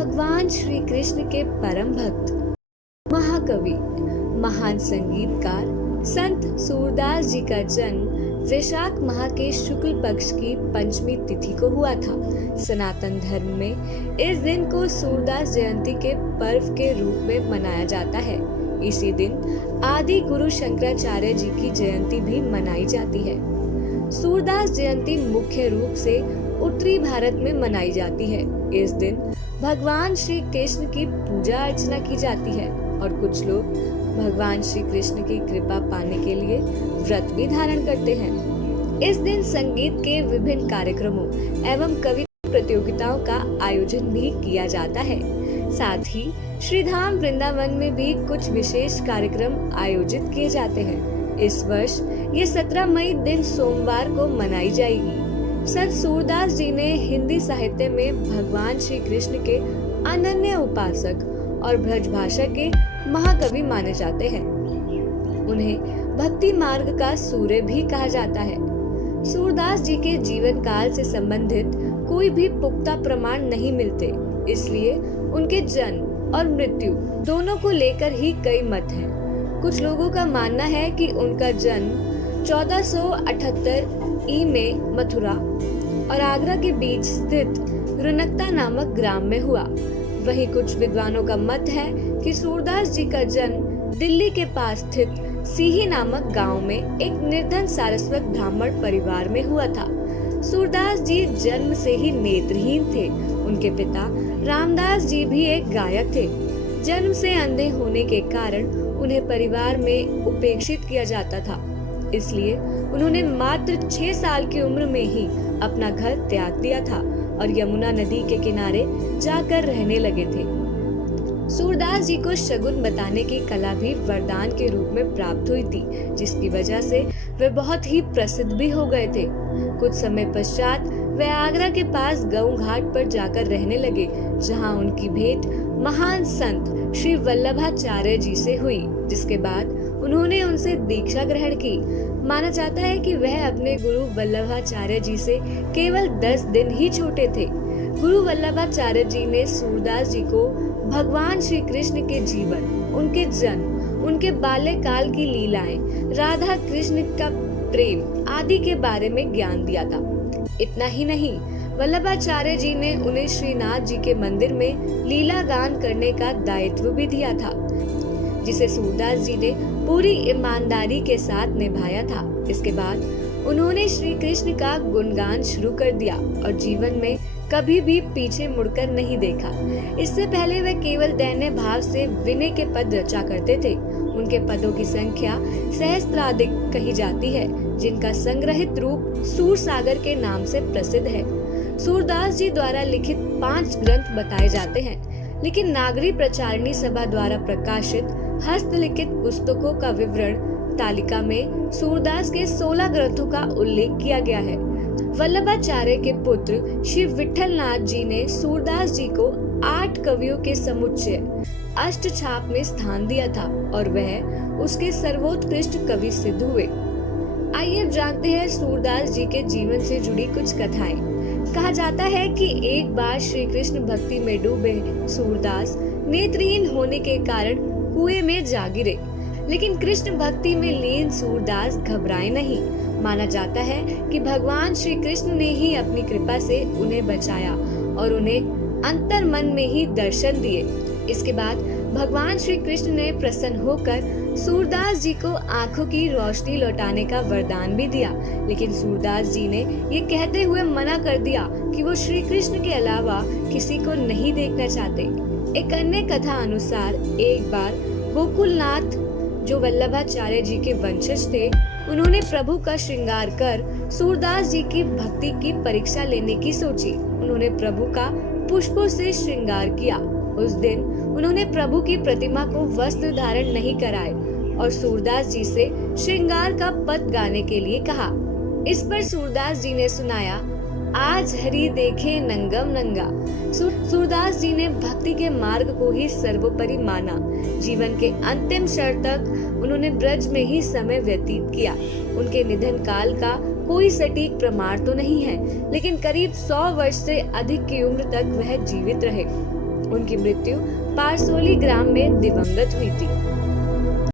भगवान श्री कृष्ण के परम भक्त, महाकवि, महान संगीतकार संत सूरदास जी का जन्म वैशाख माह के शुक्ल पक्ष की पंचमी तिथि को हुआ था। सनातन धर्म में इस दिन को सूरदास जयंती के पर्व के रूप में मनाया जाता है। इसी दिन आदि गुरु शंकराचार्य जी की जयंती भी मनाई जाती है। सूरदास जयंती मुख्य रूप से उत्तरी भारत में मनाई जाती है। इस दिन भगवान श्री कृष्ण की पूजा अर्चना की जाती है और कुछ लोग भगवान श्री कृष्ण की कृपा पाने के लिए व्रत भी धारण करते हैं। इस दिन संगीत के विभिन्न कार्यक्रमों एवं कविता प्रतियोगिताओं का आयोजन भी किया जाता है। साथ ही श्रीधाम वृंदावन में भी कुछ विशेष कार्यक्रम आयोजित किए जाते हैं। इस वर्ष ये 17 मई दिन सोमवार को मनाई जाएगी। संत सूरदास जी ने हिंदी साहित्य में भगवान श्री कृष्ण के अनन्य उपासक और ब्रज भाषा के महाकवि माने जाते हैं। उन्हें भक्ति मार्ग का सूर्य भी कहा जाता है। सूरदास जी के जीवन काल से संबंधित कोई भी पुख्ता प्रमाण नहीं मिलते, इसलिए उनके जन्म और मृत्यु दोनों को लेकर ही कई मत हैं। कुछ लोगों का मानना है कि उनका जन्म 1478 ई में मथुरा और आगरा के बीच स्थित रुनकता नामक ग्राम में हुआ। वहीं कुछ विद्वानों का मत है कि सूरदास जी का जन्म दिल्ली के पास स्थित सीही नामक गांव में एक निर्धन सारस्वत ब्राह्मण परिवार में हुआ था। सूरदास जी जन्म से ही नेत्रहीन थे। उनके पिता रामदास जी भी एक गायक थे। जन्म से अंधे होने के कारण उन्हें परिवार में उपेक्षित किया जाता था, इसलिए उन्होंने मात्र 6 साल की उम्र में ही अपना घर त्याग दिया था और यमुना नदी के किनारे जाकर रहने लगे थे। सूरदास जी को शगुन बताने की कला भी वरदान के रूप में प्राप्त हुई थी, जिसकी वजह से वे बहुत ही प्रसिद्ध भी हो गए थे। कुछ समय पश्चात वे आगरा के पास गऊ घाट पर जाकर रहने लगे, जहां उनकी भेंट महान संत श्री वल्लभाचार्य जी से हुई, जिसके बाद उन्होंने उनसे दीक्षा ग्रहण की। माना जाता है कि वह अपने गुरु वल्लभाचार्य जी से केवल 10 दिन ही छोटे थे। गुरु वल्लभाचार्य जी ने सूरदास जी को भगवान श्री कृष्ण के जीवन, उनके जन्म, उनके बाल्यकाल की लीलाएं, राधा कृष्ण का प्रेम आदि के बारे में ज्ञान दिया था। इतना ही नहीं, वल्लभाचार्य जी ने उन्हें श्रीनाथ जी के मंदिर में लीला गान करने का दायित्व भी दिया था, जिसे सूरदास जी ने पूरी ईमानदारी के साथ निभाया था। इसके बाद उन्होंने श्री कृष्ण का गुणगान शुरू कर दिया और जीवन में कभी भी पीछे मुड़कर नहीं देखा। इससे पहले वे केवल दैन्य भाव से विनय के पद रचा करते थे। उनके पदों की संख्या सहस्त्राधिक कही जाती है, जिनका संग्रहित रूप सूर सागर के नाम से प्रसिद्ध है। सूरदास जी द्वारा लिखित 5 ग्रंथ बताए जाते हैं, लेकिन नागरी प्रचारणी सभा द्वारा प्रकाशित हस्तलिखित पुस्तकों का विवरण तालिका में सूरदास के 16 ग्रंथों का उल्लेख किया गया है। वल्लभाचार्य के पुत्र श्री विठल नाथ जी ने सूरदास जी को 8 कवियों के समुच्चय अष्टछाप में स्थान दिया था और वह उसके सर्वोत्कृष्ट कवि सिद्ध हुए। आइए अब जानते हैं सूरदास जी के जीवन से जुड़ी कुछ कथाएं। कहा जाता है कि एक बार श्री कृष्ण भक्ति में डूबे सूरदास नेत्रहीन होने के कारण कुएं में जा गिरे, लेकिन कृष्ण भक्ति में लीन सूरदास घबराए नहीं। माना जाता है कि भगवान श्री कृष्ण ने ही अपनी कृपा से उन्हें बचाया और उन्हें अंतर मन में ही दर्शन दिए। इसके बाद भगवान श्री कृष्ण ने प्रसन्न होकर सूरदास जी को आंखों की रोशनी लौटाने का वरदान भी दिया, लेकिन सूरदास जी ने ये कहते हुए मना कर दिया कि वो श्री कृष्ण के अलावा किसी को नहीं देखना चाहते। एक अन्य कथा अनुसार एक बार गोकुलनाथ, जो वल्लभाचार्य जी के वंशज थे, उन्होंने प्रभु का श्रृंगार कर सूरदास जी की भक्ति की परीक्षा लेने की सोची। उन्होंने प्रभु का पुष्पों से श्रृंगार किया। उस दिन उन्होंने प्रभु की प्रतिमा को वस्त्र धारण नहीं कराए और सूरदास जी से श्रृंगार का पद गाने के लिए कहा। इस पर सूरदास जी ने सुनाया, आज हरि देखे नंगम नंगा। सूरदास जी ने भक्ति के मार्ग को ही सर्वोपरि माना। जीवन के अंतिम क्षण तक उन्होंने ब्रज में ही समय व्यतीत किया। उनके निधन काल का कोई सटीक प्रमाण तो नहीं है, लेकिन करीब 100 वर्ष से अधिक की उम्र तक वह जीवित रहे। उनकी मृत्यु पारसोली ग्राम में दिवंगत हुई थी।